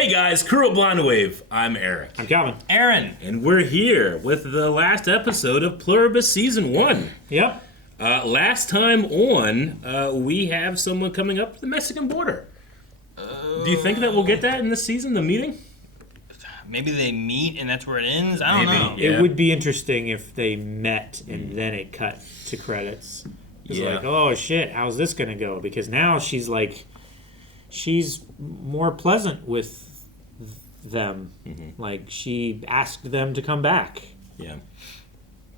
Hey guys, Crew of Blind Wave. I'm Eric. I'm Calvin. Aaron. And we're here with the last episode of Pluribus Season 1. Yep. Last time on, we have someone coming up to the Mexican border. Do you think that we'll get that in this season, the meeting? Maybe they meet and that's where it ends? I don't know. Yeah. It would be interesting if they met and then it cut to credits. It's like, oh shit, how's this gonna go? Because now she's more pleasant with them. Mm-hmm. Like, she asked them to come back. Yeah.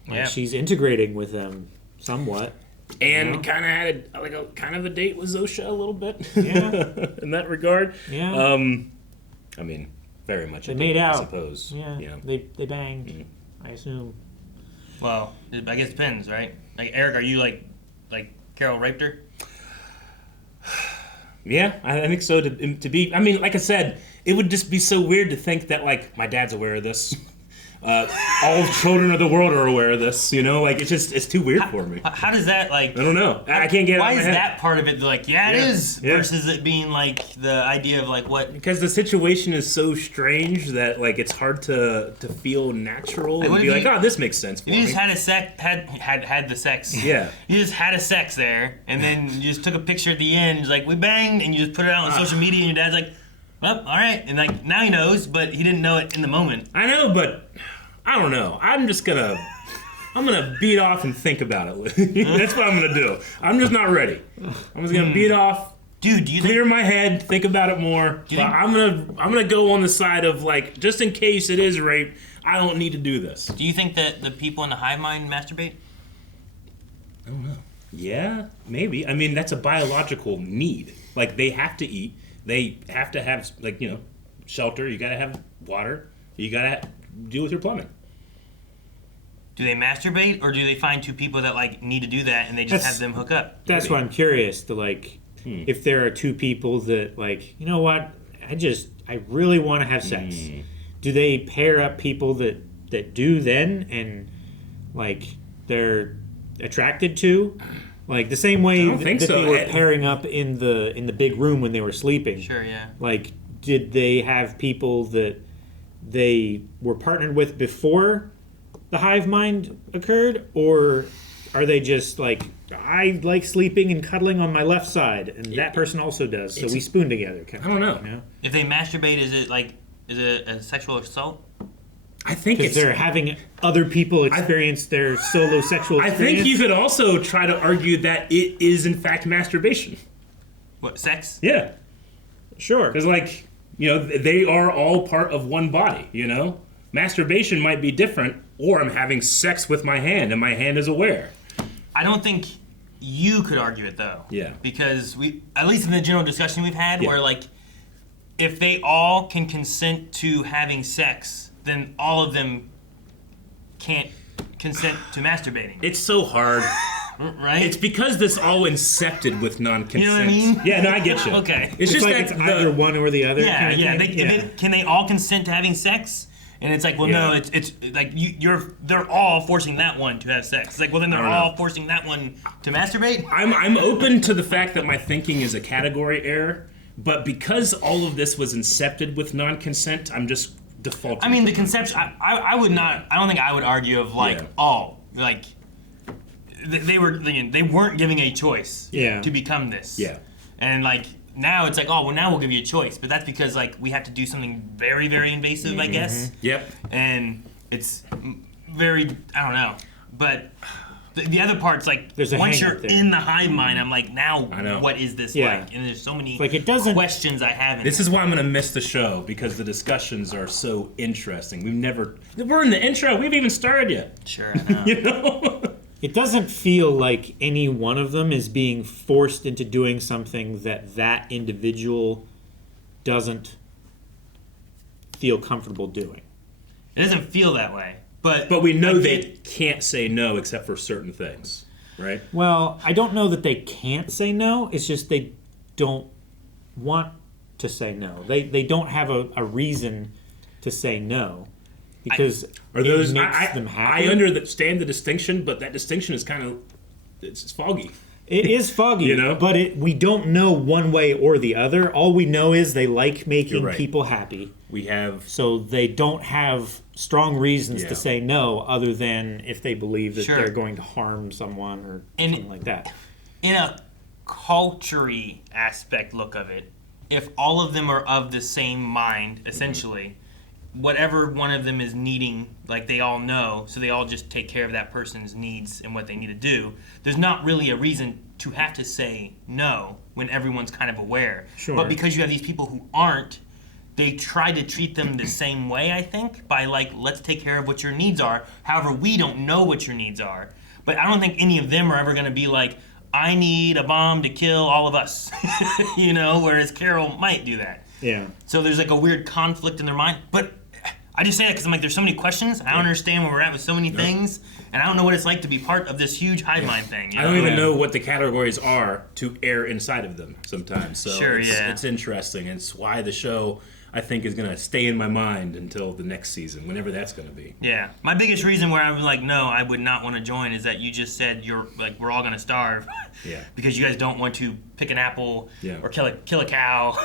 Like, she's integrating with them somewhat. And kind of had a date with Zosia a little bit. Yeah. In that regard. Yeah. I mean, very much they a made date, out. I suppose. Yeah. They banged, I assume. Well, I guess it depends, right? Like, Eric, are you like Carol raped her? Yeah, I think so. To be, I mean, like I said, it would just be so weird to think that, like, my dad's aware of this. All children of the world are aware of this, you know? Like, it's too weird for me. How does that, like... I don't know. I can't get it out of my Why is head. that part of it, like, it is, versus it being, like, the idea of, like, what... Because the situation is so strange that, like, it's hard to feel natural Like, and be like, oh, this makes sense for you me. just had the sex. Yeah. You just had a sex there, and then you just took a picture at the end, it's like, we banged, and you just put it out on social media, and your dad's like, well, all right. And, like, now he knows, but he didn't know it in the moment. I know, but... I don't know. I'm gonna beat off and think about it. That's what I'm gonna do. I'm just not ready. I'm just gonna beat off, Dude, do you clear think... my head, think about it more. But I'm gonna go on the side of, like, just in case it is rape, I don't need to do this. Do you think that the people in the hive mind masturbate? I don't know. Yeah, maybe. I mean, that's a biological need. Like, they have to eat. They have to have, like, you know, shelter. You gotta have water. You gotta deal with your plumbing. Do they masturbate, or do they find two people that, like, need to do that and they just have them hook up? That's why I'm curious to, like, if there are two people that, like, you know what, I really want to have sex. Do they pair up people that do then and, like, they're attracted to? Like, the same way that they were pairing up in the big room when they were sleeping. Sure, yeah. Like, did they have people that they were partnered with before the hive mind occurred, or are they just like, I like sleeping and cuddling on my left side, and that person also does, so we spoon together? I don't know. You know? If they masturbate, is it a sexual assault? I think because they're having other people experience their solo sexual experience. I think you could also try to argue that it is in fact masturbation. What, sex? Yeah, sure. because, like, you know, they are all part of one body, you know? Masturbation might be different, or I'm having sex with my hand, and my hand is aware. I don't think you could argue it, though. Yeah. Because at least in the general discussion we've had, where, like, if they all can consent to having sex, then all of them can't consent to masturbating. It's so hard. Right? It's because this all incepted with non-consent. You know what I mean? Yeah, no, I get you. Okay. It's just like that it's either one or the other. Yeah, kind of thing. Can they all consent to having sex? And it's like, well, no, it's like they're all forcing that one to have sex. It's like, well, then they're all forcing that one to masturbate. I'm open to the fact that my thinking is a category error, but because all of this was incepted with non-consent, I'm just defaulting. I mean, the conception. I would not. I don't think I would argue of like, they weren't giving a choice to become this. Yeah. And, like, now it's like, oh, well, now we'll give you a choice. But that's because, like, we have to do something very, very invasive, I guess. Yep. And it's very, I don't know. But the other part's like, There's a once hang you're up there. in the hive mind, I'm like, now what is this Yeah. like? And there's so many Like, it doesn't- questions I have in This is why I'm going to miss the show, because the discussions are so interesting. We're in the intro. We haven't even started yet. Sure, I know. You know? It doesn't feel like any one of them is being forced into doing something that individual doesn't feel comfortable doing. It doesn't feel that way. But we know they can't say no except for certain things, right? Well, I don't know that they can't say no. It's just they don't want to say no. They don't have a reason to say no. Because it makes them happy. I understand the distinction, but that distinction is kind of it's foggy. It is foggy, You know? but we don't know one way or the other. All we know is they like making You're right. people happy. We have So they don't have strong reasons Yeah. to say no, other than if they believe that Sure. they're going to harm someone or And- something like that. In a culture-y aspect look of it, if all of them are of the same mind, essentially, whatever one of them is needing, like they all know, so they all just take care of that person's needs and what they need to do, there's not really a reason to have to say no when everyone's kind of aware. Sure. But because you have these people who aren't, they try to treat them the same way, I think, by like, let's take care of what your needs are. However, we don't know what your needs are. But I don't think any of them are ever going to be like, I need a bomb to kill all of us, you know, whereas Carol might do that. Yeah. So there's like a weird conflict in their mind. But I just say that because I'm like, there's so many questions. I don't understand where we're at with so many things. And I don't know what it's like to be part of this huge hive mind thing. You I know? don't even know what the categories are to air inside of them sometimes. So Sure, it's interesting. It's why the show, I think, is going to stay in my mind until the next season, whenever that's going to be. Yeah. My biggest reason where I'm like, no, I would not want to join is that you just said you're like, we're all going to starve. Yeah. Because you guys don't want to pick an apple Yeah. or kill a cow.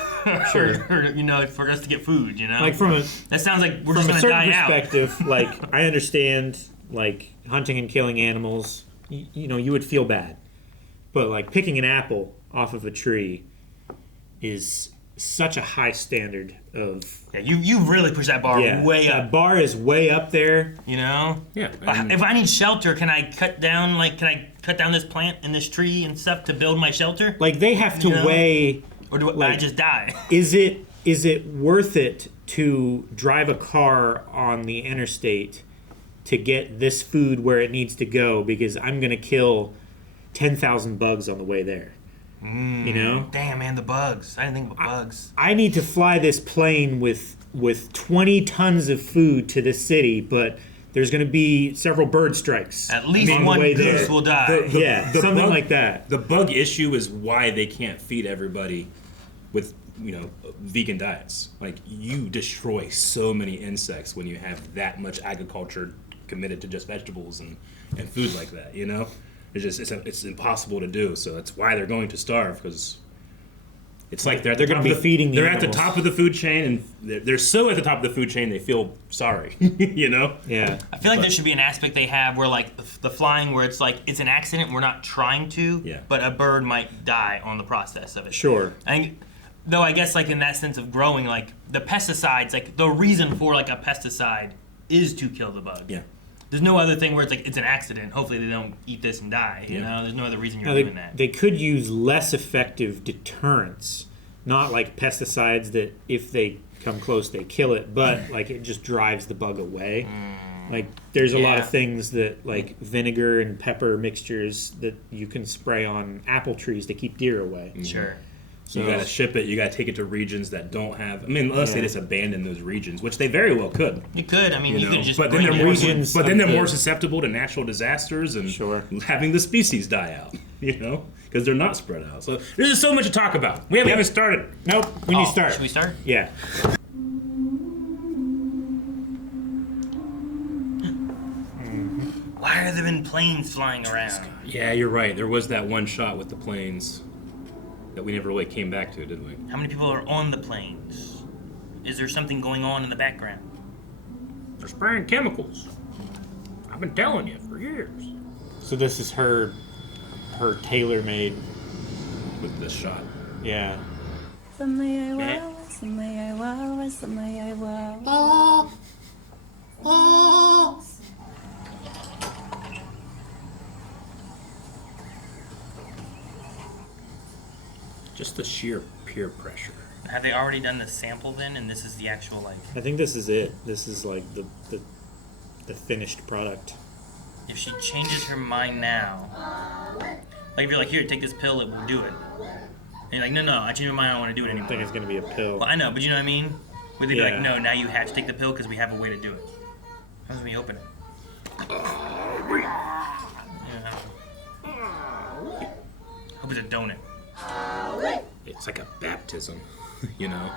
Sure. or, you know, for us to get food, you know? Like that sounds like we're from just a going to certain die out. perspective, like I understand, like hunting and killing animals, you know, you would feel bad, but like picking an apple off of a tree is such a high standard of. Yeah, you really push that bar way that up. bar is way up there. You know? Yeah. If I need shelter, can I cut down this plant and this tree and stuff to build my shelter? Like they have to You know? weigh. Or do I like- just die? Is it worth it to drive a car on the interstate to get this food where it needs to go because I'm going to kill 10,000 bugs on the way there? You know? Damn, man, the bugs. I didn't think about bugs. I need to fly this plane with 20 tons of food to the city, but there's going to be several bird strikes. At least on the one way goose there. will die. Yeah, something bug- like that. The bug issue is why they can't feed everybody with, you know, vegan diets. Like, you destroy so many insects when you have that much agriculture committed to just vegetables and food like that, you know? It's impossible to do, so that's why they're going to starve, because it's like they're They're gonna be feeding the They're at the animals. top of the food chain, and they're so at the top of the food chain they feel sorry, you know? Yeah. I feel like there should be an aspect they have where, like, the flying, where it's like, it's an accident, we're not trying to, Yeah. but a bird might die on the process of it. Sure. I think, though, I guess, like, in that sense of growing, like, the pesticides, like, the reason for, like, a pesticide is to kill the bug. Yeah. There's no other thing where it's like, it's an accident. Hopefully they don't eat this and die, you Yeah. know? There's no other reason you're Now, doing that. they could use less effective deterrents, not like pesticides that if they come close they kill it, but like it just drives the bug away. Like there's a lot Yeah. of things that like vinegar and pepper mixtures that you can spray on apple trees to keep deer away. Sure. So you gotta ship it, you gotta take it to regions that don't have, I mean, unless they Yeah. just abandon those regions, which they very well could. You could. I mean, you, You know, could just but then bring they're it more, in. regions but then of they're the- more susceptible to natural disasters and Sure. having the species die out. You know, because they're not spread out. So there's just so much to talk about. We haven't even started. Nope, we need to start. Should we start? Yeah. Why have there been planes flying around? Yeah, you're right. There was that one shot with the planes that we never really came back to, did we? How many people are on the planes? Is there something going on in the background? They're spraying chemicals. I've been telling you for years. So this is her tailor-made. With this shot. Yeah. Just the sheer peer pressure. Have they already done the sample then, and this is the actual, like, I think this is it. This is like the finished product. if she changes her mind now, like if you're like, here, take this pill, it will do it. And you're like, no, I changed my mind, I don't want to do it I anymore. think it's gonna be a pill. Well, I know, but you know what I mean? Would they be Yeah. like, no, now you have to take the pill because we have a way to do it? How does we open it? Yeah. Hope it's a donut. It's like a baptism, you know?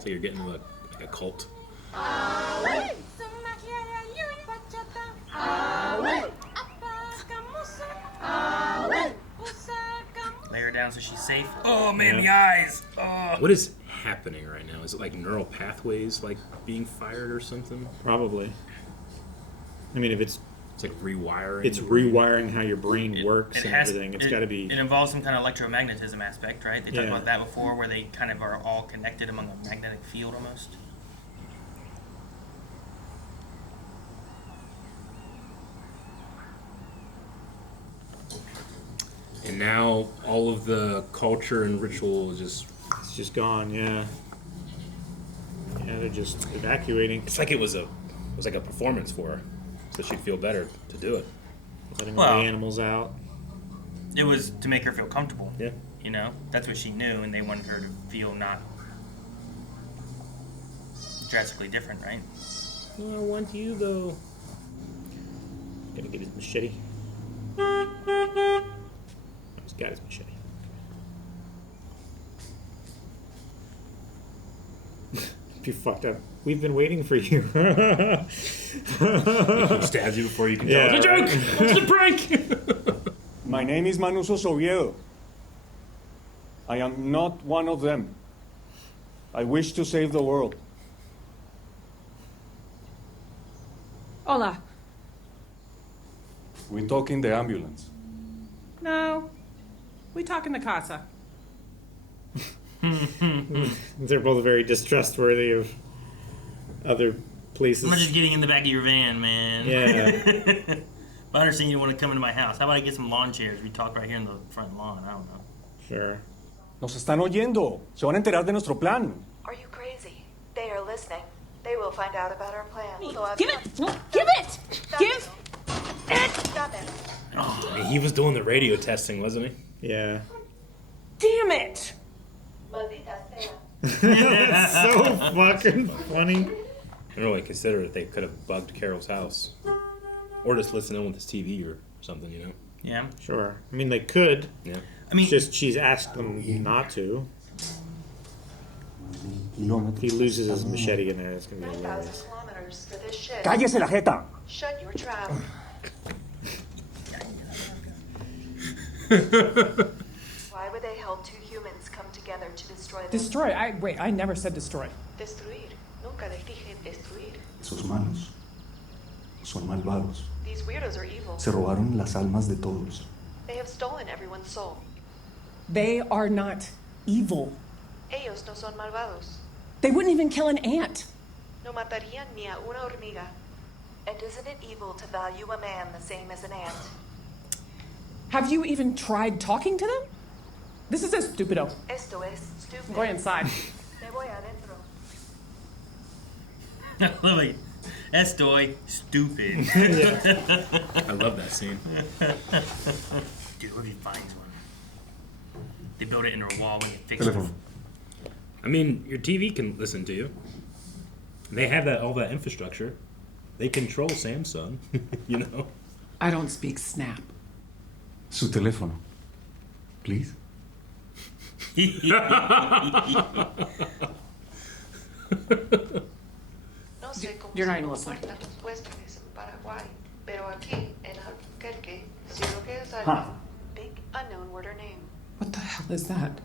So you're getting like a cult. down so she's safe. Oh man, the eyes. Oh. What is happening right now? Is it like neural pathways like being fired or something? Probably. I mean, if it's like rewiring. It's rewiring how your brain works and everything. It's got to be. It involves some kind of electromagnetism aspect, right? They talked Yeah. about that before, where they kind of are all connected among a magnetic field almost. And now all of the culture and ritual is just. It's just gone. Yeah. Yeah, they're just evacuating. It's like it was like a performance for her, so she'd feel better to do it. Letting all the animals out. It was to make her feel comfortable. Yeah. You know, that's what she knew, and they wanted her to feel not drastically different, right? Oh, I want you though. Gonna get his machete. He's got his machete. You fucked up. We've been waiting for you. He stabs you before you can tell. It's a joke. It's a prank. My name is Manuso Oviedo. I am not one of them. I wish to save the world. Hola. We talk in the ambulance. No. We talk in the casa. They're both very distrustworthy of other places. I'm not just getting in the back of your van, man. Yeah. If I understand you want to come into my house, how about I get some lawn chairs? We talk right here in the front lawn. I don't know. Sure. Nos están oyendo. Se van a enterar de nuestro plan. Are you crazy? They are listening. They will find out about our plan. Give it! No, give it! Give it! Stop it. Oh, he was doing the radio testing, wasn't he? Yeah. Damn it! Maldita sea. That's so fucking funny. I don't really consider it. They could have bugged Carol's house, or just listen in with his TV or something, you know. Yeah. Sure. I mean, they could. Yeah. I mean, It's just she's asked them not to. If he loses his machete in there, it's gonna be 9,000 hilarious. kilometers for this ship. ¡Cállese la jeta! Shut your trap. Why would they help two humans come together to destroy them? Destroy. I never said destroy. Destruir. Nunca les dije destruir. Esos malos son malvados. These weirdos are evil. Se robaron las almas de todos. They have stolen everyone's soul. They are not evil. Ellos no son malvados. They wouldn't even kill an ant. No matarían ni a una hormiga. And isn't it evil to value a man the same as an ant? Have you even tried talking to them? This is estupido. Esto es stupid. Go inside. Me voy adentro. Lily, estoy stupid. I love that scene. Dude, what if he finds one? They build it into a wall when you fix it. Teléfono. I mean, your TV can listen to you. They have all that infrastructure. They control Samsung, you know. I don't speak Snap. Su teléfono. Please. No sé cómo You're not se even listening. comportan los huéspedes en Paraguay, pero aquí, en Albuquerque, si lo que es algo, big unknown word or name. What the hell is that?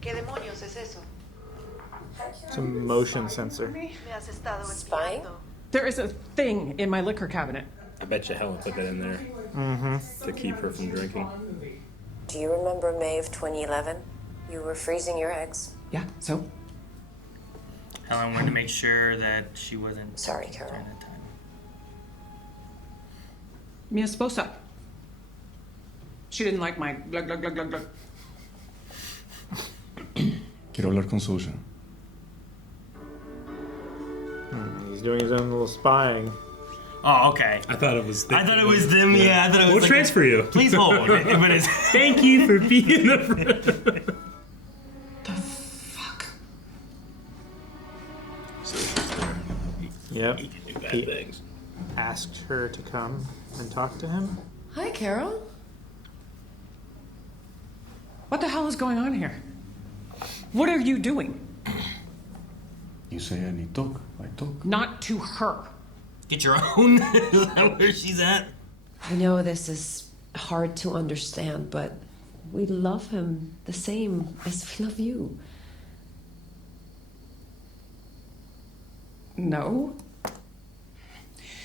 ¿Qué demonios es eso? It's a motion sensor. Me has estado Spying? espiando. There is a thing in my liquor cabinet. I bet you Helen put that in there to keep her from drinking. Do you remember May of 2011? You were freezing your eggs. Yeah, so? Helen wanted to make sure that she wasn't. Sorry, Carol. during that time. Mi esposa. She didn't like my glug glug glug glug glug. Quiero hablar con Zosia. He's doing his own little spying. Oh, okay. I thought it was. I thought it was them. Yeah, I thought it was. We'll like transfer you. Please hold. But it's. Thank you for being a friend. The fuck? So she's there. Yep. He can do bad He- things. Asked her to come and talk to him. Hi, Carol. What the hell is going on here? What are you doing? You say I need talk. I talk. Not to her. Get your own. Is that where she's at? I know this is hard to understand, but we love him the same as we love you. No.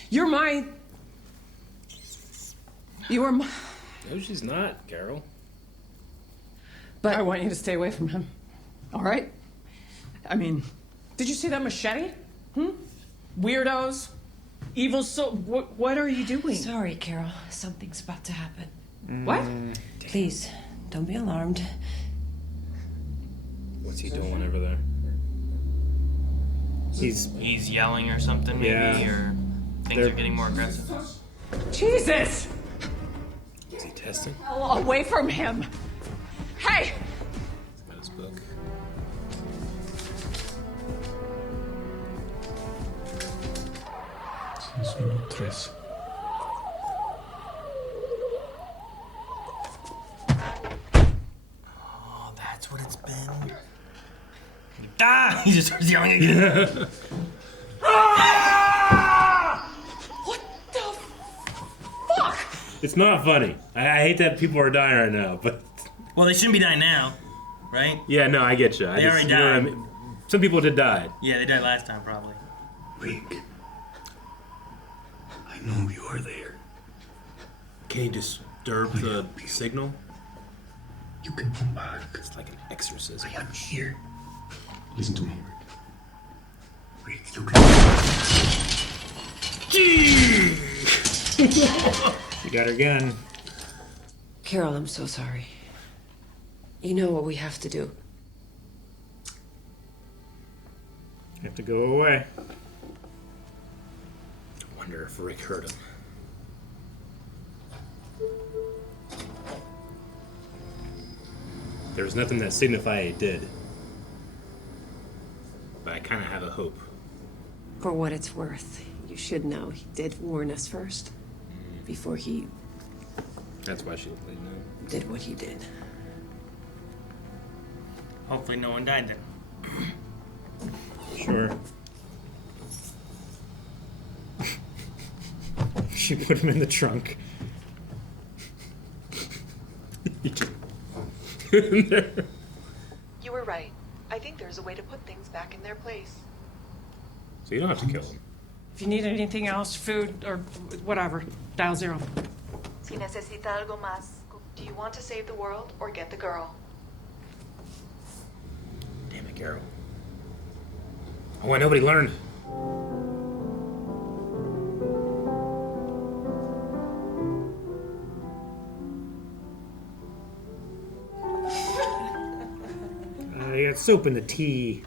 You're my... You are my... No, she's not, Carol. But I want you to stay away from him. All right? I mean, did you see that machete? Weirdos. Evil soul. What are you doing? Sorry, Carol. Something's about to happen. What? Please, don't be alarmed. What's he doing over there? He's yelling or something, maybe, Yeah. or things are getting more aggressive. Jesus! Is he testing? Away from him. Hey! Got his book. Tres. Oh, that's what it's been. Ah! He just starts yelling again. What the fuck? It's not funny. I hate that people are dying right now, but Well, they shouldn't be dying now, right? yeah, no, I get you. They already you know what I died. mean? Some people did die. Yeah, they died last time, probably. Rick. I know you are there. Can you disturb the signal? You can come back. It's like an exorcism. I am here. Listen to me. Rick, you can. You got her gun. Carol, I'm so sorry. You know what we have to do. You have to go away. I wonder if Rick heard him. There was nothing that signified he did. But I kind of have a hope. For what it's worth, you should know he did warn us first. Before he That's why she let you know. did what he did. Hopefully no one died then. Sure. She put him in the trunk. You were right. I think there's a way to put things back in their place. So you don't have to kill him. If you need anything else, food or whatever, dial 0. Si necesita algo más, do you want to save the world or get the girl? Damn it, Carol. Oh, why nobody learned? You got soap in the tea.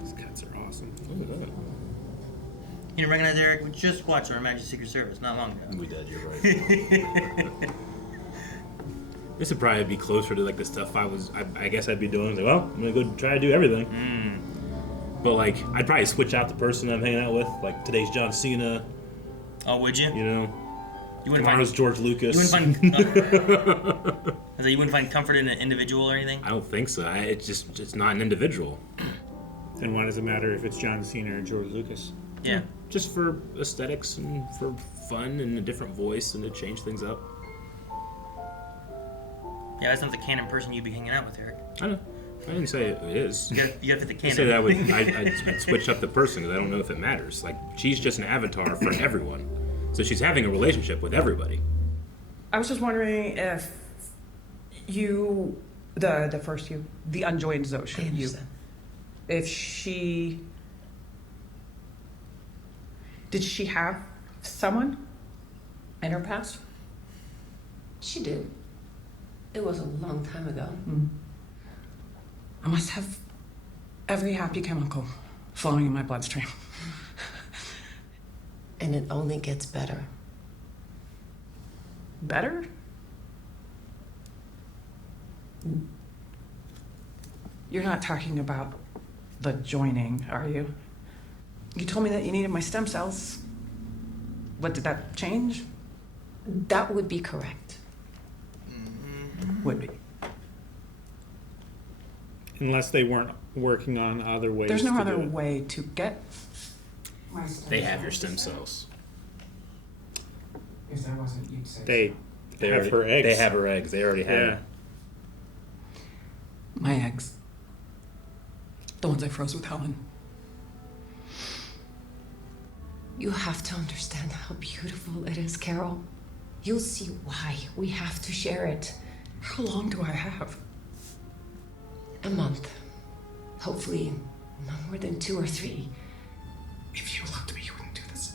These cuts are awesome. You didn't recognize Eric? We just watched our Magic Secret Service not long ago. We did, you're right. This would probably be closer to like the stuff I guess I'd be doing. Like, well, I'm gonna go try to do everything. But like, I'd probably switch out the person I'm hanging out with. Like today's John Cena. Oh, would you? You know, You wouldn't tomorrow's find George Lucas. you wouldn't find I was like, you wouldn't find comfort in an individual or anything? I don't think so. It's not an individual. Then why does it matter if it's John Cena or George Lucas? Yeah. Just for aesthetics and for fun and a different voice and to change things up. Yeah, that's not the canon person you'd be hanging out with, Eric. I know. I didn't say it is. You gotta fit the I canon. said I'd switch up the person because I don't know if it matters. Like, she's just an avatar for everyone. So she's having a relationship with everybody. I was just wondering if you, the first you, the unjoined Zosia, you, understand. if she, did she have someone in her past? She did. It was a long time ago. I must have every happy chemical flowing in my bloodstream. And it only gets better. Better? You're not talking about the joining, are you? You told me that you needed my stem cells. What, did that change? That would be correct. Would be. Unless they weren't working on other ways. There's no to other do it. way to get my They have your stem cells. If that wasn't, you'd say They have already, her eggs. They have her eggs. They already have. Yeah. My eggs. The ones I froze with Helen. You have to understand how beautiful it is, Carol. You'll see why we have to share it. How long do I have? A month. Hopefully, no more than 2 or 3. if you loved me, you wouldn't do this.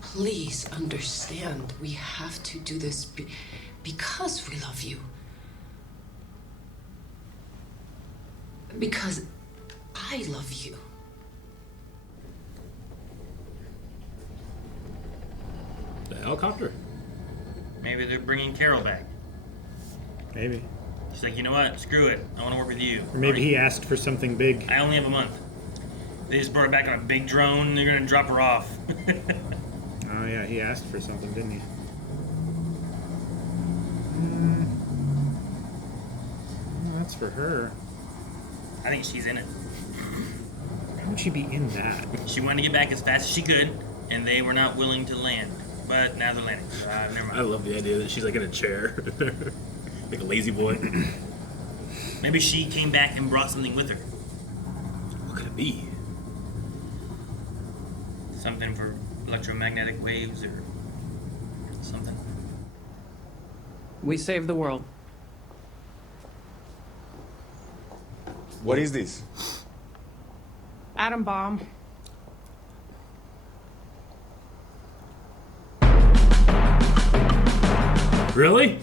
Please understand, we have to do this because we love you. Because I love you. The helicopter. Maybe they're bringing Carol back. Maybe. She's like, you know what? Screw it. I want to work with you. Or maybe he asked for something big. I only have a month. They just brought her back on a big drone. They're gonna drop her off. Oh yeah, he asked for something, didn't he? That's for her. I think she's in it. How would she be in that? She wanted to get back as fast as she could, and they were not willing to land. But now they're landing. Never I mind. love the idea that she's like in a chair, like a lazy boy. Maybe she came back and brought something with her. What could it be? Something for electromagnetic waves or something. We saved the world. What is this? Atom bomb. Really?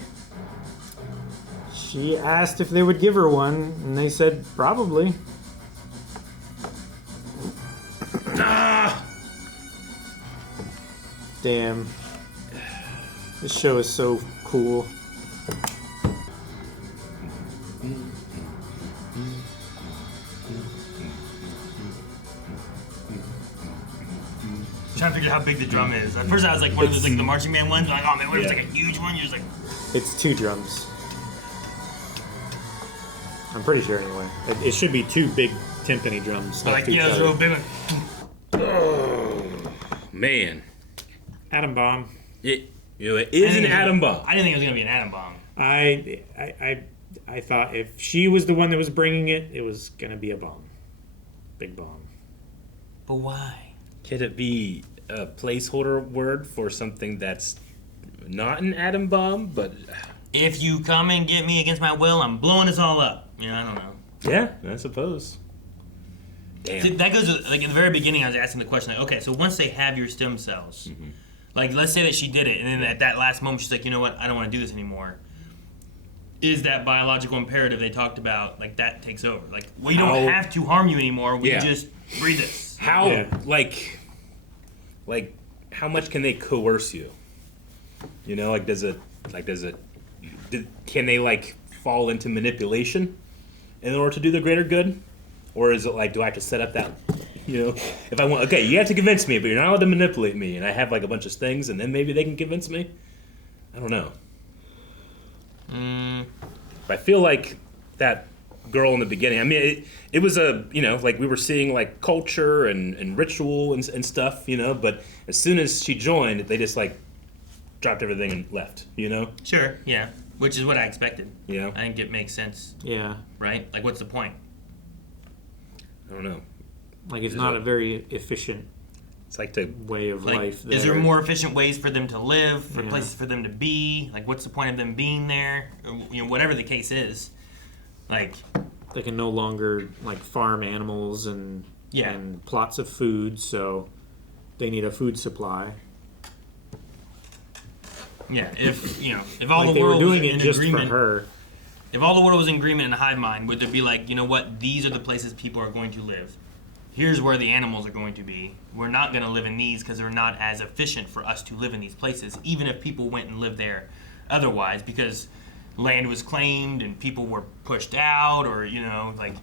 She asked if they would give her one, and they said probably. Ah! Damn. This show is so cool. Trying to figure out how big the drum is. At first I was like one of those like the marching band ones, like, oh man, what if it's like a huge one? You're just like, It's 2 drums. I'm pretty sure anyway. It should be 2 big timpani drums. like next to each yeah, it's other. real big one. Man. Atom bomb. It is an atom bomb. I didn't think it was gonna be an atom bomb. I thought if she was the one that was bringing it, it was gonna be a bomb. Big bomb. But why? Could it be a placeholder word for something that's not an atom bomb, but If you come and get me against my will, I'm blowing this all up. You know, I don't know. yeah, I suppose. Damn. See, that goes like in the very beginning. I was asking the question, like, okay, so once they have your stem cells, like let's say that she did it, and then at that last moment she's like, you know what, I don't want to do this anymore. Is that biological imperative they talked about, like that takes over? Like, we don't have to harm you anymore. We just breed this. How like how much can they coerce you? You know, can they like fall into manipulation in order to do the greater good? Or is it like, do I have to set up that, you know, if I want, okay, you have to convince me, but you're not allowed to manipulate me, and I have like a bunch of things, and then maybe they can convince me? I don't know. But I feel like that girl in the beginning, I mean, it was a, you know, like we were seeing like culture and ritual and stuff, you know, but as soon as she joined, they just like dropped everything and left, you know? Sure, yeah. Which is what I expected. Yeah. I think it makes sense. Yeah. Right? Like, what's the point? I don't know. Like it's not a very efficient It's like to way of Like, life. is there there. more efficient ways for them to live, for Yeah. places for them to be? Like, what's the point of them being there? Or, you know, whatever the case is. Like, They can no longer like farm animals and plots of food, so they need a food supply. yeah, if you know, if all Like the they were world doing was it in just agreement, for her. if all the world was in agreement in a hive mind, would there be like, you know what? These are the places people are going to live. Here's where the animals are going to be. We're not going to live in these because they're not as efficient for us to live in these places, even if people went and lived there otherwise, because land was claimed and people were pushed out, or, you know, like,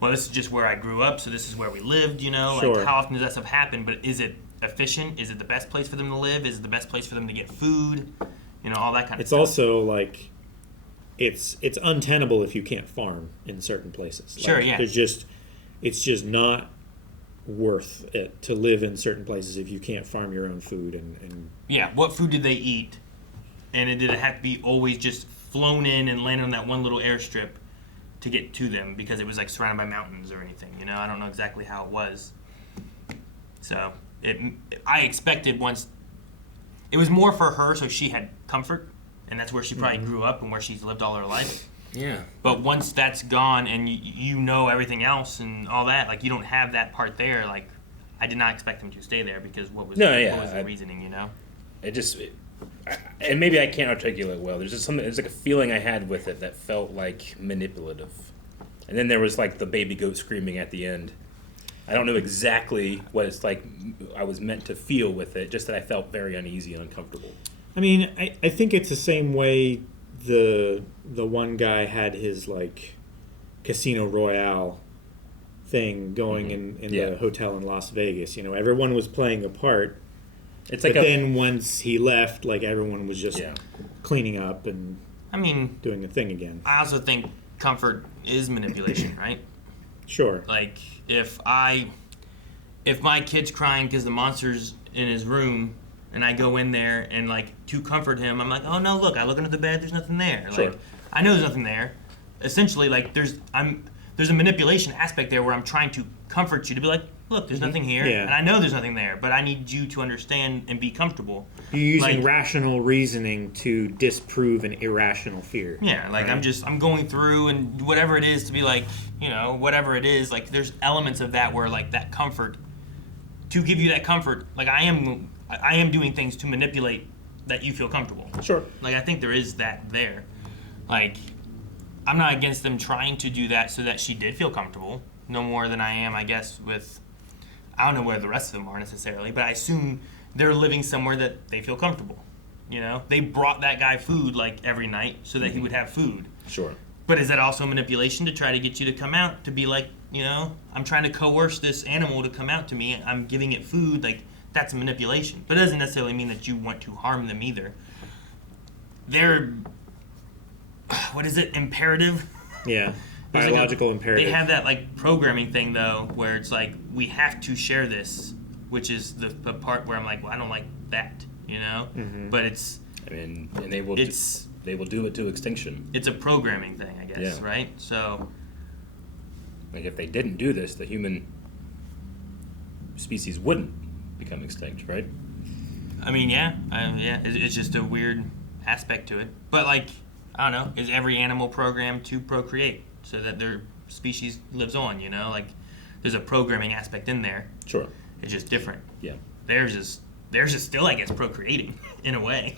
well, this is just where I grew up, so this is where we lived, you know? Sure. Like, how often does that stuff happen? But is it efficient? Is it the best place for them to live? Is it the best place for them to get food? You know, all that kind of It's stuff. also like it's untenable if you can't farm in certain places. Sure, Like, yeah. It's just not worth it to live in certain places if you can't farm your own food and Yeah, what food did they eat? And did it have to be always just flown in and land on that one little airstrip to get to them because it was like surrounded by mountains or anything? You know, I don't know exactly how it was. So I expected once it was more for her, so she had comfort, and that's where she probably grew up and where she's lived all her life. Yeah. But once that's gone and you know everything else and all that, like you don't have that part there. Like I did not expect them to stay there because what was the reasoning? You know, and maybe I can't articulate well. There's just something. There's like a feeling I had with it that felt like manipulative, and then there was like the baby goat screaming at the end. I don't know exactly what it's like I was meant to feel with it, just that I felt very uneasy and uncomfortable. I mean, I think it's the same way the one guy had his like Casino Royale thing going in the hotel in Las Vegas. You know, everyone was playing a part. It's like then once he left, like everyone was just cleaning up and doing the thing again. I also think comfort is manipulation, right? Sure. Like if my kid's crying because the monster's in his room and I go in there and like to comfort him, I'm like, oh no, look, I look under the bed, there's nothing there. Sure. Like I know there's nothing there. Essentially, like there's a manipulation aspect there where I'm trying to comfort you to be like, look, there's nothing here, and I know there's nothing there, but I need you to understand and be comfortable. You're using rational reasoning to disprove an irrational fear. Yeah, like right? I'm going through and whatever it is to be like, you know, whatever it is, like there's elements of that where like that comfort, to give you that comfort, like I am doing things to manipulate that you feel comfortable. Sure. Like I think there is that there. Like I'm not against them trying to do that so that she did feel comfortable, no more than I am, I guess, with, I don't know where the rest of them are necessarily, but I assume they're living somewhere that they feel comfortable. You know, they brought that guy food like every night so that he would have food. Sure. But is that also manipulation to try to get you to come out, to be like, you know, I'm trying to coerce this animal to come out to me, I'm giving it food, like that's manipulation. But it doesn't necessarily mean that you want to harm them either. They're, what is it, imperative? Yeah. Biological imperative. They have that like programming thing though, where it's like we have to share this, which is the part where I'm like, well, I don't like that, you know. But it's. I mean, and they will do it to extinction. It's a programming thing, I guess, right? So. Like if they didn't do this, the human species wouldn't become extinct, right? I mean, yeah, it's just a weird aspect to it, but like. I don't know, is every animal programmed to procreate so that their species lives on, you know? Like, there's a programming aspect in there. Sure. It's just different. Yeah. Theirs is still, I guess, procreating, in a way.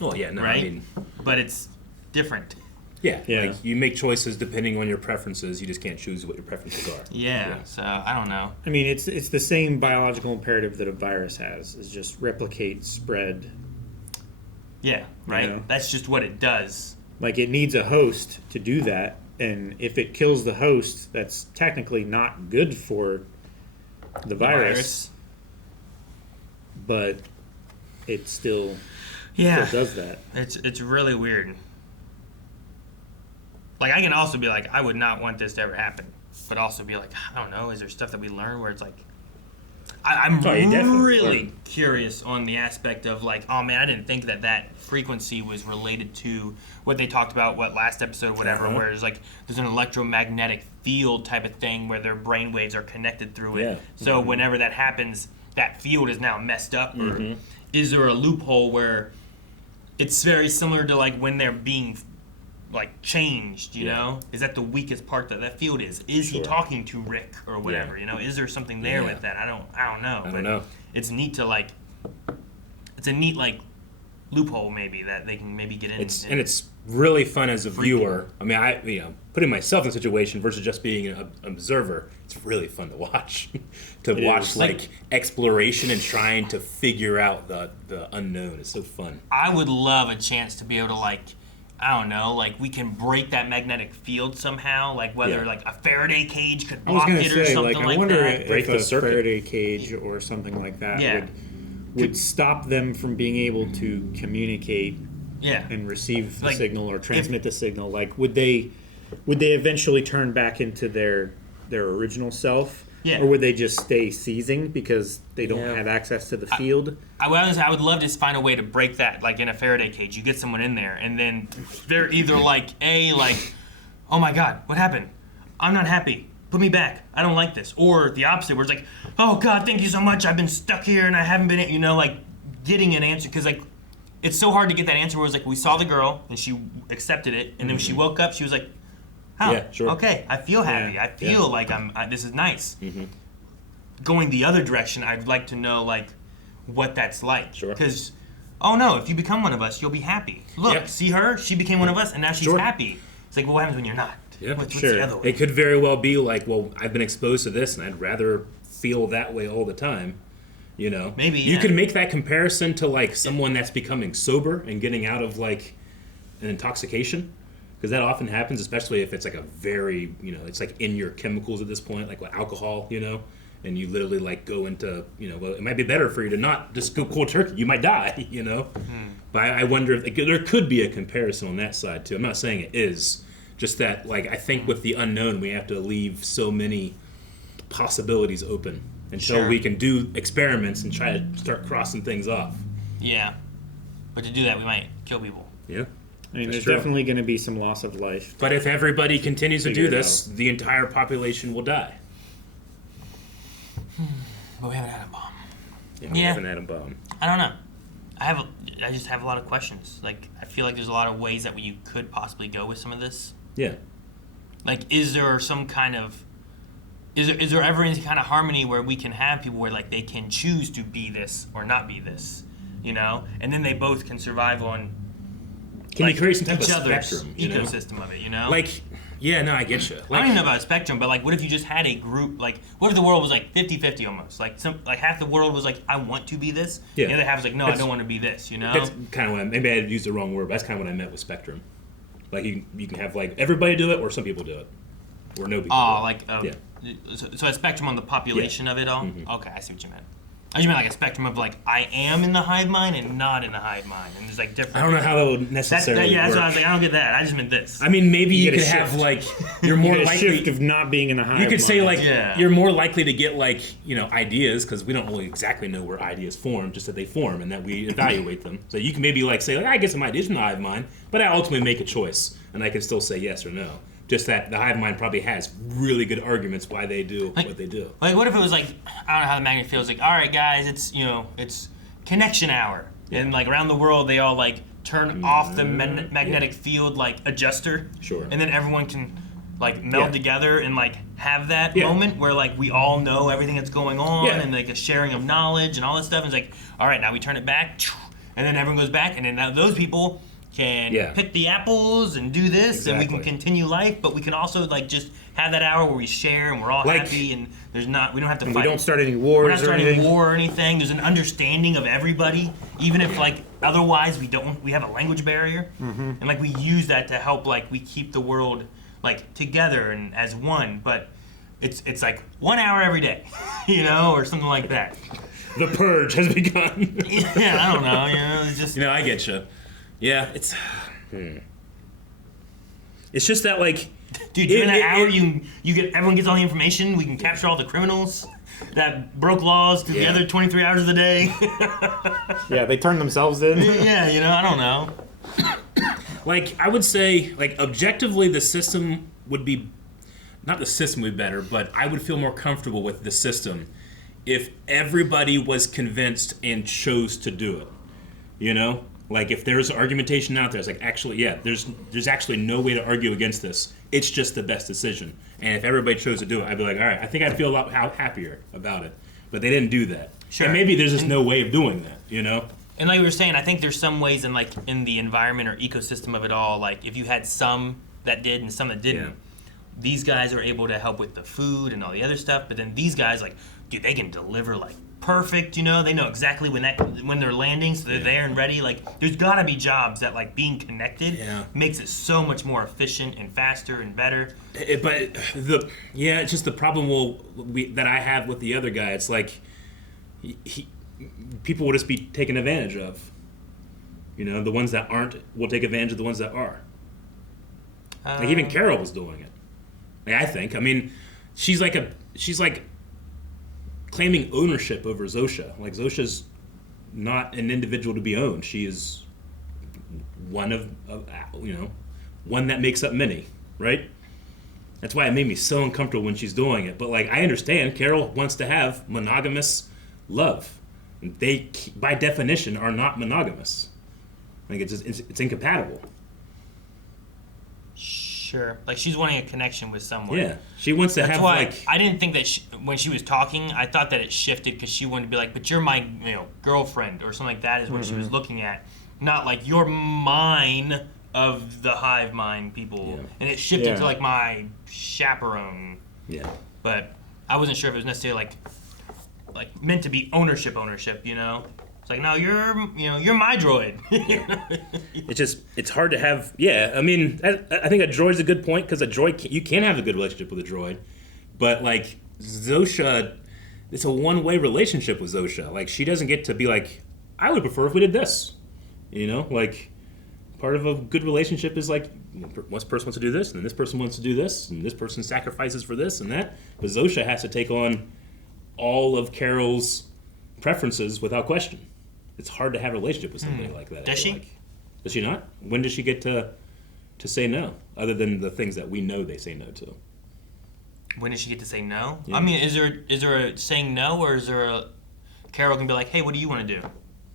Well, yeah, no, right? I mean... But it's different. Yeah, like, you make choices depending on your preferences, you just can't choose what your preferences are. Yeah, so, I don't know. I mean, it's the same biological imperative that a virus has, is just replicate, spread. Yeah, right? You know? That's just what it does. Like, it needs a host to do that, and if it kills the host, that's technically not good for the virus. But it still does that. It's really weird. Like, I can also be like, I would not want this to ever happen, but also be like, I don't know, is there stuff that we learn where it's like, I'm really curious on the aspect of like, oh man, I didn't think that frequency was related to what they talked about, last episode, whatever, where it's like there's an electromagnetic field type of thing where their brain waves are connected through it. So whenever that happens, that field is now messed up. Or is there a loophole where it's very similar to like when they're being like changed, you know? Is that the weakest part that field is? Is he talking to Rick or whatever, you know? Is there something there with that? I don't know. I don't know. It's neat to like, it's a neat like loophole maybe that they can maybe get in. And it's really fun as a viewer. I mean, putting myself in a situation versus just being an observer, it's really fun to watch. Watch like exploration and trying to figure out the unknown. It's so fun. I would love a chance to be able to like, I don't know, like we can break that magnetic field somehow, like whether like a Faraday cage could block it or something like that. I wonder if a Faraday cage or something like that would stop them from being able to communicate and receive the signal or transmit the signal. Like would they eventually turn back into their original self? Yeah. Or would they just stay seizing because they don't Yeah. have access to the field? I would love to find a way to break that, like in a Faraday cage. You get someone in there, and then they're either like, oh my God, what happened? I'm not happy. Put me back. I don't like this. Or the opposite, where it's like, oh God, thank you so much. I've been stuck here and I haven't been, like getting an answer. Because like, it's so hard to get that answer where it's like, we saw the girl and she accepted it. And then when she woke up, she was like, oh, Yeah, sure. okay, I feel happy. Yeah. I feel like this is nice. Going the other direction, I'd like to know like what that's like. Sure. Because, oh no, if you become one of us, you'll be happy. Look, Yep. see her? She became one of us and now she's Sure. happy. It's like, well, what happens when you're not? Yeah, What's sure. the other way? It could very well be like, well, I've been exposed to this, and I'd rather feel that way all the time. Maybe, you yeah. can make that comparison to like someone that's becoming sober and getting out of like an intoxication, because that often happens, especially if it's like a very, it's like in your chemicals at this point, like with alcohol, and you literally like go into, well, it might be better for you to not just go cold turkey. You might die, But I wonder if there could be a comparison on that side too. I'm not saying it is. Just that, like, I think with the unknown, we have to leave so many possibilities open until Sure. we can do experiments and try to start crossing things off. Yeah. But to do that, we might kill people. Yeah. I mean, That's there's true. definitely going to be some loss of life. But if everybody continues to do Figure it this, the entire population will die. But we haven't had a bomb. And we Yeah. haven't had a bomb. I don't know. I just have a lot of questions. Like, I feel like there's a lot of ways that you could possibly go with some of this. Yeah. Like, is there some kind of... Is there ever any kind of harmony where we can have people where, like, they can choose to be this or not be this, And then they both can survive on... Can you create some type of each other's spectrum, ecosystem of it, Like, yeah, no, I get you. I don't Like, even know about a spectrum, but like, what if you just had a group? Like, what if the world was like 50-50 almost? Like, half the world was like, I want to be this. Yeah. The other half was like, no, I That's- don't want to be this. that's kind of what maybe I used the wrong word, but that's kind of what I meant with spectrum. Like, you can have, like, everybody do it, or some people do it. Or no people do it. like, Yeah. so a spectrum on the population of it all. Okay, I see what you meant. I just meant like a spectrum of like, I am in the hive mind and not in the hive mind, and there's like different. I don't know how that would necessarily that's work. what I was like. I don't get that. I just meant this. I mean, maybe you get could a have shift. like you're more You get a likely shift of not being in the hive You could say mind. like Yeah. you're more likely to get like ideas because we don't really exactly know where ideas form, just that they form and that we evaluate them. So you can maybe like say like I get some ideas from the hive mind, but I ultimately make a choice and I can still say yes or no. Just that the hive mind probably has really good arguments why they do what they do. Like, what if it was like, I don't know how the magnet feels. Like, all right, guys, it's connection hour, and like around the world, they all like turn off the magnetic field like adjuster. Sure. And then everyone can like meld Yeah. together and like have that Yeah. moment where like we all know everything that's going on Yeah. and like a sharing of knowledge and all this stuff. And it's like, all right, now we turn it back, and then everyone goes back, and then now those people can Yeah. pick the apples and do this, and we can Exactly. continue life, but we can also like just have that hour where we share and we're all Like- happy, and we don't have to And fight. we don't start any We're not wars or starting anything. a war or anything. There's an understanding of everybody, even if like otherwise we have a language barrier, and like we use that to help like we keep the world like together and as one. But it's like 1 hour every day, or something like that. The purge has begun. Yeah, I don't know. It's just I get you. Yeah, it's it's just that like dude, during that hour you get everyone gets all the information. We can capture all the criminals that broke laws through the Yeah. other 23 hours of the day. Yeah, they turn themselves in. Yeah, I don't know. like I would say like objectively the system would be not the system would be better, but I would feel more comfortable with the system if everybody was convinced and chose to do it. Like if there's argumentation out there, it's like actually, yeah, there's actually no way to argue against this. It's just the best decision. And if everybody chose to do it, I'd be like, all right, I think I'd feel a lot happier about it. But they didn't do that. Sure. And maybe there's just no way of doing that, And like we were saying, I think there's some ways in the environment or ecosystem of it all, like if you had some that did and some that didn't, Yeah. these guys are able to help with the food and all the other stuff, but then these guys, like, dude, they can deliver like perfect, they know exactly when they're landing, so they're there and ready. Like there's gotta be jobs that like being connected makes it so much more efficient and faster and better. It's just the problem that I have with the other guy. It's like people will just be taken advantage of. The ones that aren't will take advantage of the ones that are. Like even Carol was doing it. Like I think. I mean, she's like claiming ownership over Zosia. Like, Zosia's not an individual to be owned. She is one of one that makes up many, right? That's why it made me so uncomfortable when she's doing it. But, like, I understand Carol wants to have monogamous love. They, by definition, are not monogamous. Like, it's incompatible. Sure. Like, she's wanting a connection with someone. Yeah. She wants to That's have, why like... I didn't think that when she was talking, I thought that it shifted because she wanted to be like, but you're my girlfriend or something like that is what she was looking at. Not like, you're mine of the hive mind people. Yeah. And it shifted to, like, my chaperone. Yeah. But I wasn't sure if it was necessarily, like meant to be ownership, you know? It's like, no, you're my droid. It's hard to have, I mean, I think a droid's a good point, because a droid, you can have a good relationship with a droid, but, like, Zosia, it's a one-way relationship with Zosia. Like, she doesn't get to be like, I would prefer if we did this, you know? Like, part of a good relationship is, like, this person wants to do this, and then this person wants to do this, and this person sacrifices for this and that, but Zosia has to take on all of Carol's preferences without question. It's hard to have a relationship with somebody like that. Does she? Like. Does she not? When does she get to say no? Other than the things that we know they say no to. When does she get to say no? Yeah. I mean, is there a saying no, or is there a Carol can be like, hey, what do you want to do?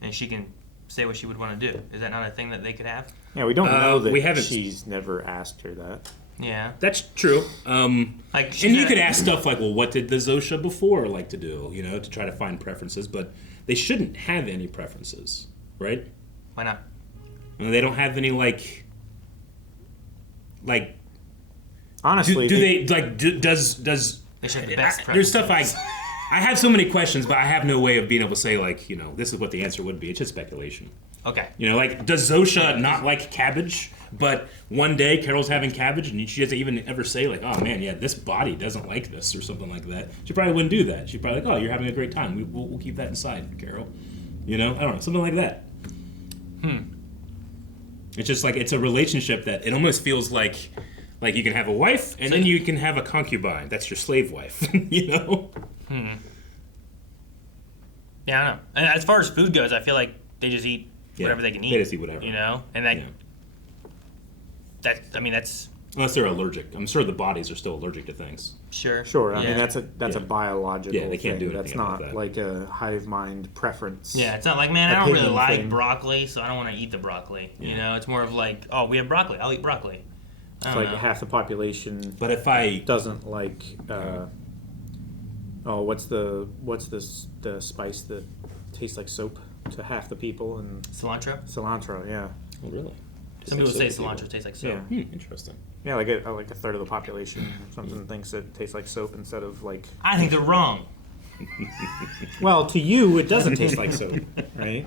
And she can say what she would want to do. Is that not a thing that they could have? Yeah, we don't know that we haven't. She's never asked her that. Yeah. That's true. Like, and you could ask stuff like, well, what did the Zosia before like to do, you know, to try to find preferences, but they shouldn't have any preferences, right? Why not? They don't have any, like honestly, do they like, does they should have the best there's stuff I have so many questions, but I have no way of being able to say, like, you know, this is what the answer would be. It's just speculation. Okay. You know, like, does Zosia not like cabbage? But one day Carol's having cabbage and she doesn't even ever say, like, oh man, yeah, this body doesn't like this or something like that. She probably wouldn't do that. She'd probably like, oh, you're having a great time. We'll keep that inside, Carol. You know? I don't know. Something like that. It's just like, it's a relationship that it almost feels like you can have a wife and then you can have a concubine. That's your slave wife. You know? Yeah, I don't know. And as far as food goes, I feel like they just eat whatever they can eat. They just eat whatever. You know? And that's... Unless they're allergic. I'm sure the bodies are still allergic to things. Sure. I mean, that's a biological they can't thing. do anything That's about not that. like a hive mind preference. Yeah, it's not like, man, I don't really like thing. broccoli, so I don't want to eat the broccoli. You know, it's more of like, oh, we have broccoli, I'll eat broccoli. It's like half the population but if I doesn't like what's the spice that tastes like soap to half the people, and cilantro, yeah. Oh, really? Some people say cilantro tastes like soap. Yeah. Interesting. Yeah, like a third of the population or something thinks it tastes like soap instead of like... I think they're wrong. Well, to you, it doesn't taste like soap, right?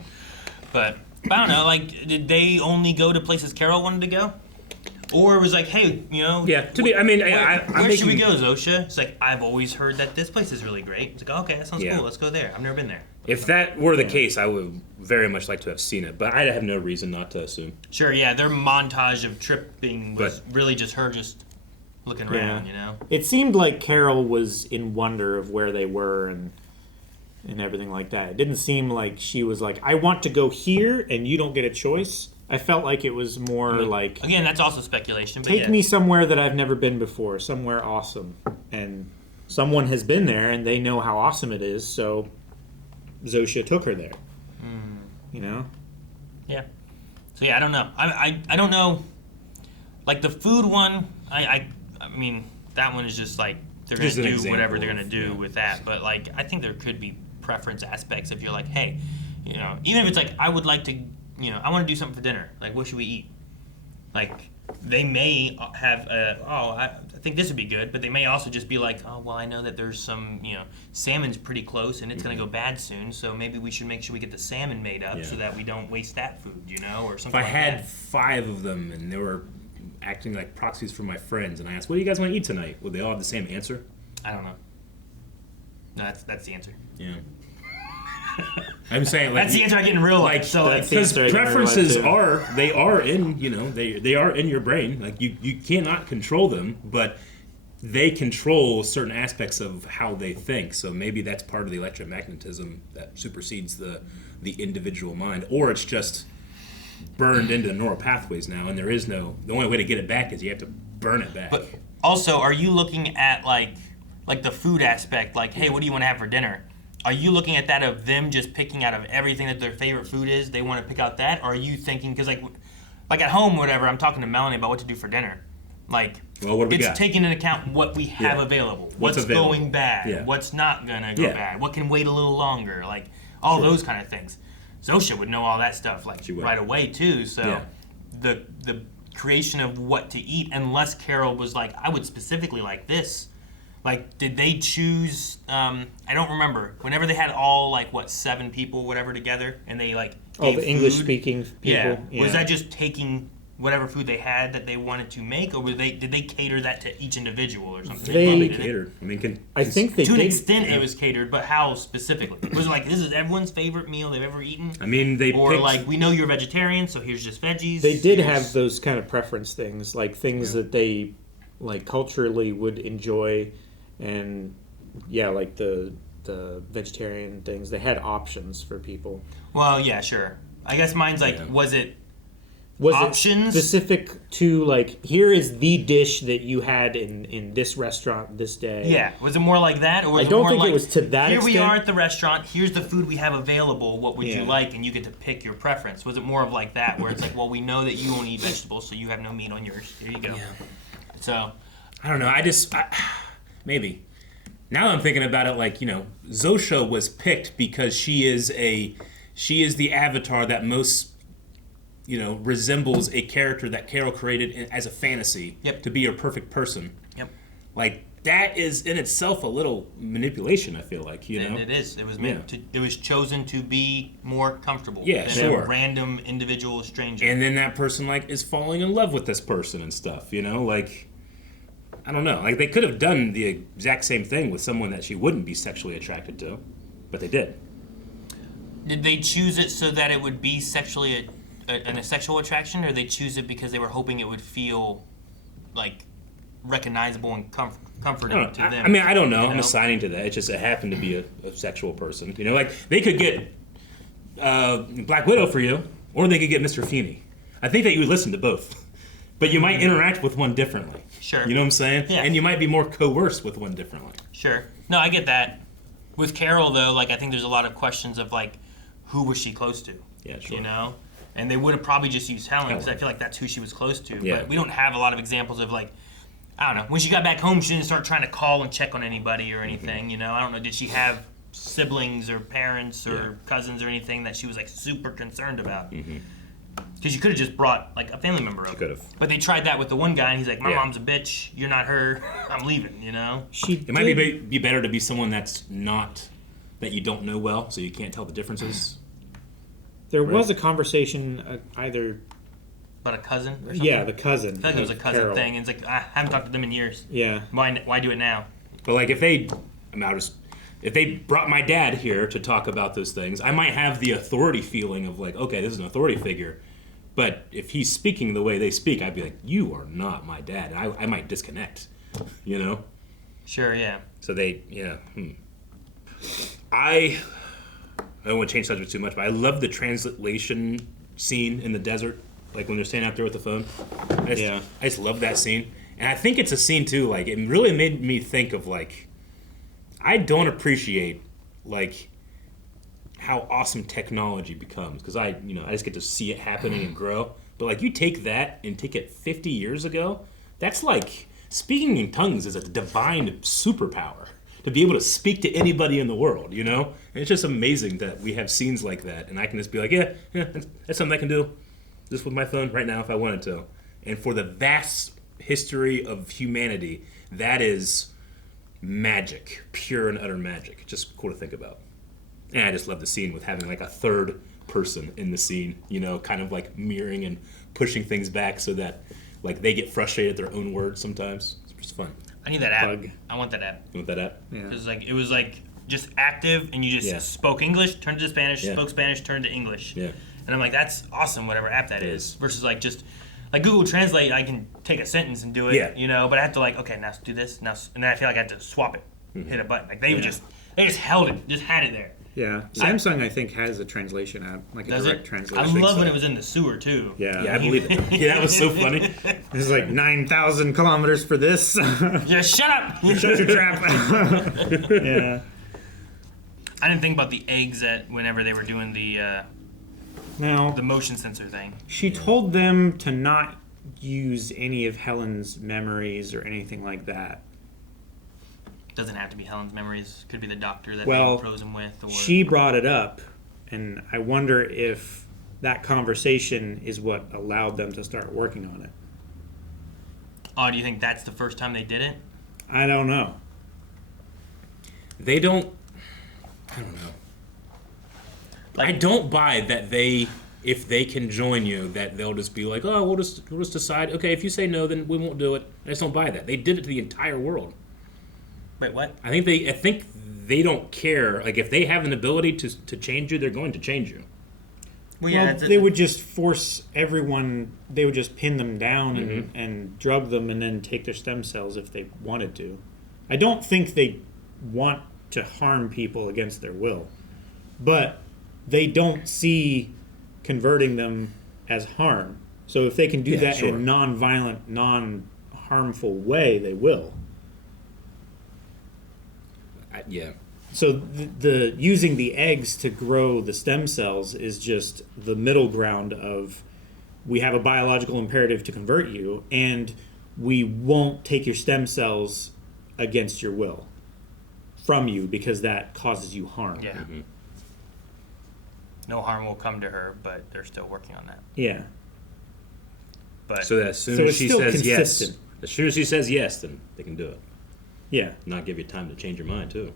But I don't know, like, did they only go to places Carol wanted to go? Or it was like, hey, you know... Yeah, to me, I mean, where should we go, Zosia? It's like, I've always heard that this place is really great. It's like, okay, that sounds cool, let's go there. I've never been there. If that were the case, I would very much like to have seen it, but I have no reason not to assume. Sure, yeah, their montage of tripping was really just her just looking around, you know? It seemed like Carol was in wonder of where they were and everything like that. It didn't seem like she was like, I want to go here and you don't get a choice. I felt like it was more like... Again, that's also speculation, but take me somewhere that I've never been before, somewhere awesome. And someone has been there and they know how awesome it is, so Zosia took her there. You know? Yeah. So yeah, I don't know. I don't know. Like the food one, I mean, that one is just like, they're going to do whatever they're going to do with that. But like, I think there could be preference aspects if you're like, hey, you know, even if it's like, I would like to, you know, I want to do something for dinner. Like, what should we eat? Like, they may have, I think this would be good, but they may also just be like, oh, well, I know that there's some, you know, salmon's pretty close and it's going to go bad soon, so maybe we should make sure we get the salmon made up so that we don't waste that food, you know, or something like that. If I had 5 of them and they were acting like proxies for my friends and I asked, what do you guys want to eat tonight? Would they all have the same answer? I don't know. No, that's the answer. Yeah. I'm saying, like, that's the answer I get in real life. So because preferences are in, you know, they are in your brain. Like you cannot control them, but they control certain aspects of how they think. So maybe that's part of the electromagnetism that supersedes the individual mind, or it's just burned into the neural pathways now, and the only way to get it back is you have to burn it back. But also, are you looking at like the food aspect? Like, hey, what do you want to have for dinner? Are you looking at that of them just picking out of everything that their favorite food is? They want to pick out that, or are you thinking because like at home, whatever? I'm talking to Melanie about what to do for dinner. Like, well, what do we it's got? taking into account what we have available. What's available? going bad? Yeah. What's not gonna go bad? What can wait a little longer? Like all those kind of things. Zosia would know all that stuff like right away too. So the creation of what to eat, unless Carol was like, I would specifically like this. Like, did they choose? I don't remember. Whenever they had all 7 people, whatever, together, and they all the English speaking people. Yeah. Was that just taking whatever food they had that they wanted to make, or did they cater that to each individual or something? They probably catered. I mean, I think they to did, an extent it was catered, but how specifically? Was it like this is everyone's favorite meal they've ever eaten? I mean, they or picked, like we know you're vegetarian, so here's just veggies. They did have those kind of preference things, like things that they culturally would enjoy, and like the vegetarian things. They had options for people. Well, yeah, sure. I guess mine's was it options it specific to here is the dish that you had in this restaurant this day? Yeah, was it more like that, or was I don't it more think like, it was to that here extent. we are at the restaurant, here's the food we have available, what would you like, and you get to pick your preference? Was it more of like that, where it's like, well, we know that you only eat vegetables, so you have no meat on yours, here you go. So I don't know, maybe now I'm thinking about it, Zosia was picked because she is the avatar that most resembles a character that Carol created as a fantasy to be a perfect person. Yep. That is in itself a little manipulation, I feel like, And it is. It was meant to. It was chosen to be more comfortable than a random individual stranger. And then that person is falling in love with this person and stuff, I don't know. They could have done the exact same thing with someone that she wouldn't be sexually attracted to, but they did. Did they choose it so that it would be sexually a sexual attraction, or they choose it because they were hoping it would feel recognizable and comforting to them? I mean, I don't know. I'm assigning to that. It happened to be a sexual person. They could get Black Widow for you, or they could get Mr. Feeney. I think that you would listen to both, but you might interact with one differently. Sure. You know what I'm saying? Yeah. And you might be more coerced with one differently. Sure. No, I get that. With Carol, though, I think there's a lot of questions of who was she close to? Yeah, sure. And they would have probably just used Helen because I feel like that's who she was close to. Yeah. But we don't have a lot of examples of I don't know. When she got back home, she didn't start trying to call and check on anybody or anything. I don't know. Did she have siblings or parents or cousins or anything that she was super concerned about? Because you could have just brought a family member up. She could have. But they tried that with the one guy, and he's like, "My mom's a bitch. You're not her. I'm leaving." It might be better to be someone that's not that you don't know well, so you can't tell the differences. There was a conversation either about a cousin or something? Yeah, the cousin. I feel like it was a cousin Carol. thing. It's I haven't talked to them in years. Yeah. Why do it now? But if they brought my dad here to talk about those things, I might have the authority feeling of okay, this is an authority figure. But if he's speaking the way they speak, I'd be like, you are not my dad. And I might disconnect, Sure, yeah. So I don't want to change subject too much, but I love the translation scene in the desert, when they're standing out there with the phone. I just love that scene. And I think it's a scene, too, it really made me think of, I don't appreciate, how awesome technology becomes, because I just get to see it happening and grow. But you take that and take it 50 years ago, that's speaking in tongues is a divine superpower to be able to speak to anybody in the world, And it's just amazing that we have scenes like that, and I can just be yeah, that's something I can do just with my phone right now if I wanted to. And for the vast history of humanity, that is magic, pure and utter magic. Just cool to think about. And I just love the scene with having a third person in the scene, kind of mirroring and pushing things back so that they get frustrated at their own words sometimes. It's just fun. I need that app. I want that app. You want that app? Yeah. Because it was just active, and you just spoke English, turned to Spanish, spoke Spanish, turned to English. Yeah. And I'm that's awesome, whatever app that is. Versus just like Google Translate, I can take a sentence and do it, Yeah. you know, but I have to like, okay, now do this, now, and then I feel like I have to swap it, hit a button. Like they just held it, just had it there. Yeah, Samsung I think has a translation app, like a Does direct it? translation. I love when it was in the sewer too. Yeah, Yeah, I believe it. Yeah, that was so funny. This is like 9,000 kilometers for this. Yeah, shut up. Shut your trap. Yeah. I didn't think about the eggs at whenever they were doing the Now, motion sensor thing. she told them to not use any of Helen's memories or anything like that. Doesn't have to be Helen's memories. Could be the doctor that Well, they froze him with. Or she brought it up, and I wonder if that conversation is what allowed them to start working on it. Oh, do you think that's the first time they did it? I don't know. They don't. I don't know. I don't buy that if they can join you, that they'll just be like, oh, we'll just decide. Okay, if you say no, then we won't do it. I just don't buy that. They did it to the entire world. Wait, what? I think they don't care. Like if they have an ability to change you, they're going to change you. Well, yeah, Well, they would just force everyone. They would just pin them down and drug them, and then take their stem cells if they wanted to. I don't think they want to harm people against their will, but they don't see converting them as harm. So if they can do that in a non-violent, non-harmful way, they will. Yeah. So the using the eggs to grow the stem cells is just the middle ground of we have a biological imperative to convert you, and we won't take your stem cells against your will from you because that causes you harm. Yeah. No harm will come to her, but they're still working on that. Yeah. But So that as soon So as it's she still says consistent. yes, as soon as she says yes, then they can do it. Yeah. Not give you time to change your mind too.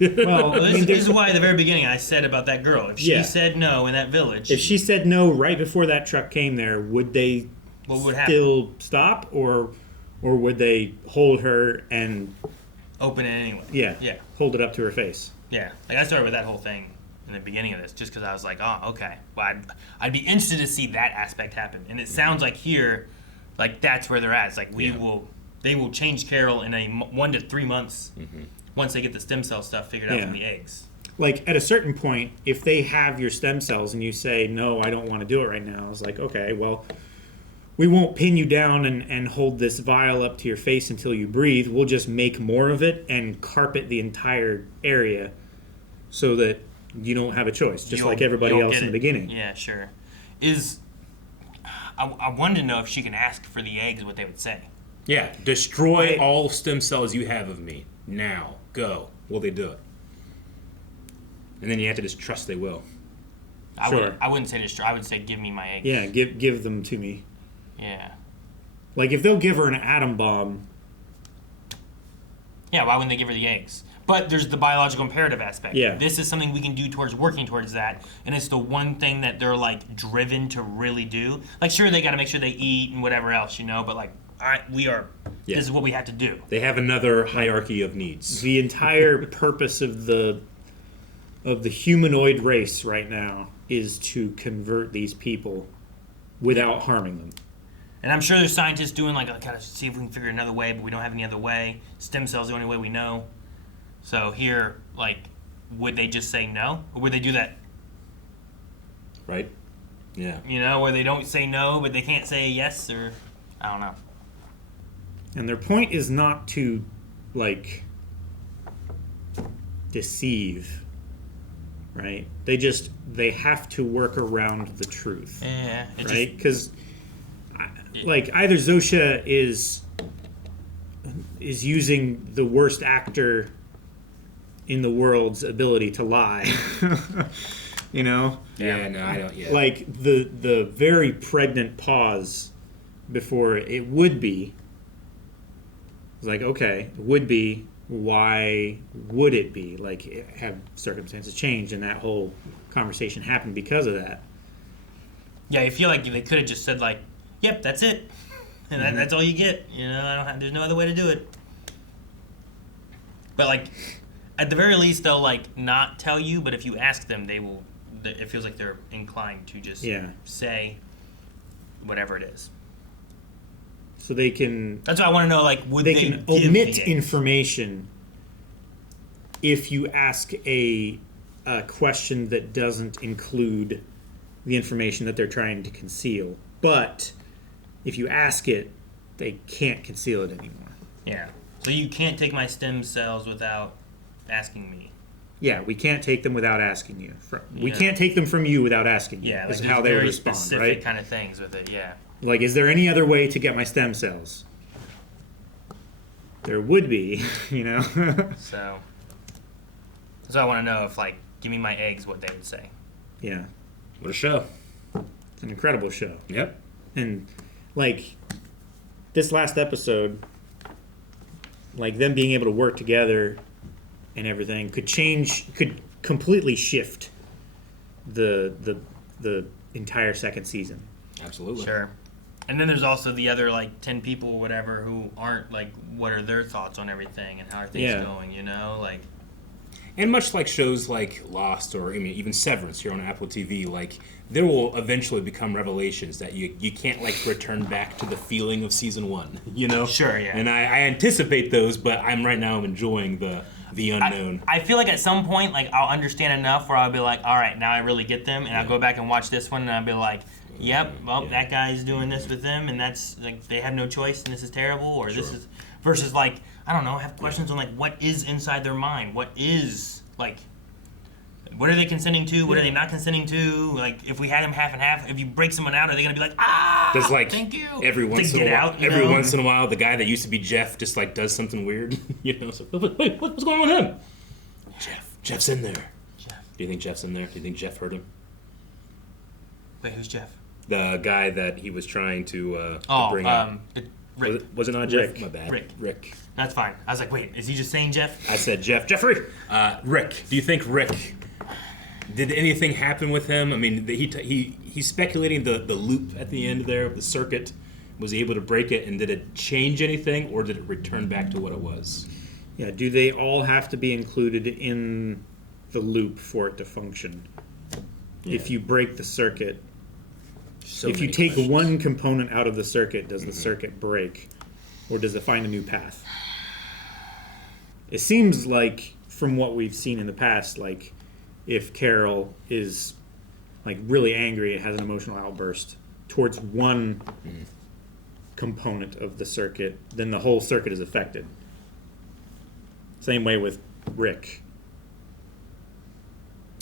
Well, I mean, this is why at the very beginning I said about that girl. If she Yeah. said no in that village, if she said no right before that truck came there, would they what would happen? still stop, or would they hold her and Open it anyway. yeah, hold it up to her face? Yeah. Like I started with that whole thing in the beginning of this just because I was like, oh, okay. Well, I'd be interested to see that aspect happen. And it sounds like here, like that's where they're at. It's like they will change Carol in 1 to 3 months once they get the stem cell stuff figured out Yeah. from the eggs. Like at a certain point, if they have your stem cells and you say, no, I don't want to do it right now, it's like, okay, well, we won't pin you down and hold this vial up to your face until you breathe. We'll just make more of it and carpet the entire area so that you don't have a choice, just like everybody else in the beginning. Yeah, sure. I wanted to know if she can ask for the eggs, what they would say. Yeah, destroy all stem cells you have of me. Now, go. Will they do it? And then you have to just trust they will. I wouldn't say destroy. I would say give me my eggs. Yeah, give them to me. Yeah. Like if they'll give her an atom bomb. Yeah, why wouldn't they give her the eggs? But there's the biological imperative aspect. Yeah. This is something we can do towards working towards that, and it's the one thing that they're like driven to really do. Like, sure, they got to make sure they eat and whatever else, you know. But like, all right, this is what we have to do. They have another hierarchy of needs. The entire purpose of the humanoid race right now is to convert these people without harming them. And I'm sure there's scientists doing like, gotta see if we can figure another way, but we don't have any other way. Stem cells are the only way we know. So here, like, would they just say no, or would they do that? Right? Yeah. You know, where they don't say no, but they can't say yes, or I don't know. And their point is not to, like, deceive, right? They have to work around the truth. Yeah. Right? Because, like, either Zosia is using the worst actor in the world's ability to lie. You know? Yeah, no, I don't. Yeah. Like the very pregnant pause before it would be. It's like, okay, it would be. Why would it be? Like, have circumstances changed, and that whole conversation happened because of that. Yeah, I feel like they could have just said like, "Yep, that's it," and that's all you get. You know, there's no other way to do it. But like, at the very least, they'll like not tell you. But if you ask them, they will. It feels like they're inclined to just say whatever it is. So they can. That's what I want to know. Like, would they can give omit the information if you ask a question that doesn't include the information that they're trying to conceal. But if you ask it, they can't conceal it anymore. Yeah. So you can't take my stem cells without asking me. Yeah, we can't take them without asking you. We Yeah. can't take them from you without asking you. Yeah, is like how they would very respond, specific right? kind of things with it. Yeah. Like, is there any other way to get my stem cells? There would be, you know. So I want to know if, like, give me my eggs, what they would say. Yeah, What a show. it's an incredible show. Yep. And like this last episode, like them being able to work together and everything could completely shift the entire second season. Absolutely. Sure. And then there's also the other, like, 10 people or whatever who aren't, like, what are their thoughts on everything and how are things going, you know? Like, And much like shows like Lost or even Severance here on Apple TV, like there will eventually become revelations that you can't like return back to the feeling of season 1, you know? Sure, yeah. And I anticipate those, but I'm enjoying the unknown. I feel like at some point, like, I'll understand enough where I'll be like, all right, now I really get them, and I'll go back and watch this one, and I'll be like, yep, well, that guy's doing this with them, and that's, like, they have no choice, and this is terrible, or this is, versus, like, I don't know, have questions on, like, what is inside their mind? What is, like, what are they consenting to? What are they not consenting to? Like, if we had them half and half, if you break someone out, are they going to be like, Does like thank you? every once To in a get while, out, you know? once in a while, the guy that used to be Jeff just like does something weird, you know? So, wait, what's going on with him? Jeff's in there. Jeff. Do you think Jeff's in there? Do you think Jeff heard him? Wait, who's Jeff? The guy that he was trying to bring out. Rick. Was it not Jeff? Rick. My bad. Rick. That's fine. I was like, wait, is he just saying Jeff? I said Jeff. Jeffrey! Rick. Do you think Rick... Did anything happen with him? I mean, he's speculating the loop at the end there, the circuit. Was he able to break it, and did it change anything, or did it return back to what it was? Yeah, do they all have to be included in the loop for it to function? Yeah. If you break the circuit, if you take one component out of the circuit, does the circuit break? Or does it find a new path? It seems like, from what we've seen in the past, like, if Carol is, like, really angry and has an emotional outburst towards one component of the circuit, then the whole circuit is affected. Same way with Rick.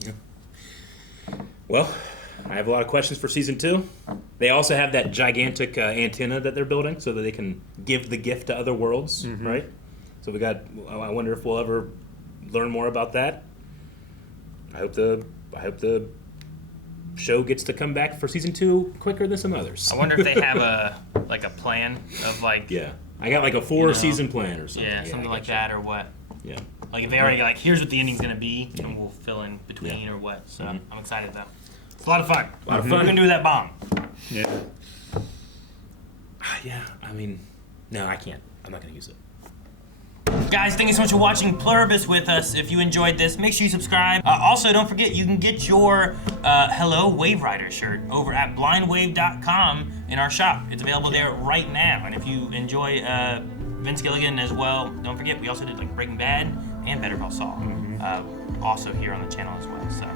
Yeah. Well, I have a lot of questions for season 2. They also have that gigantic antenna that they're building so that they can give the gift to other worlds, right? So I wonder if we'll ever learn more about that. I hope the show gets to come back for season 2 quicker than some others. I wonder if they have a plan of, like... Yeah. I got like a 4-season plan or something. Yeah, something like that, or what. Yeah. Like, if they already, like, here's what the ending's going to be, and we'll fill in between or what. So I'm excited, though. It's a lot of fun. A lot of What fun. are we going to do with that bomb? Yeah. Yeah, I mean, no, I can't. I'm not going to use it. Guys, thank you so much for watching Pluribus with us. If you enjoyed this, make sure you subscribe. Also, don't forget, you can get your Hello Wave Rider shirt over at blindwave.com in our shop. It's available there right now. And if you enjoy Vince Gilligan as well, don't forget, we also did like Breaking Bad and Better Call Saul. Also here on the channel as well. So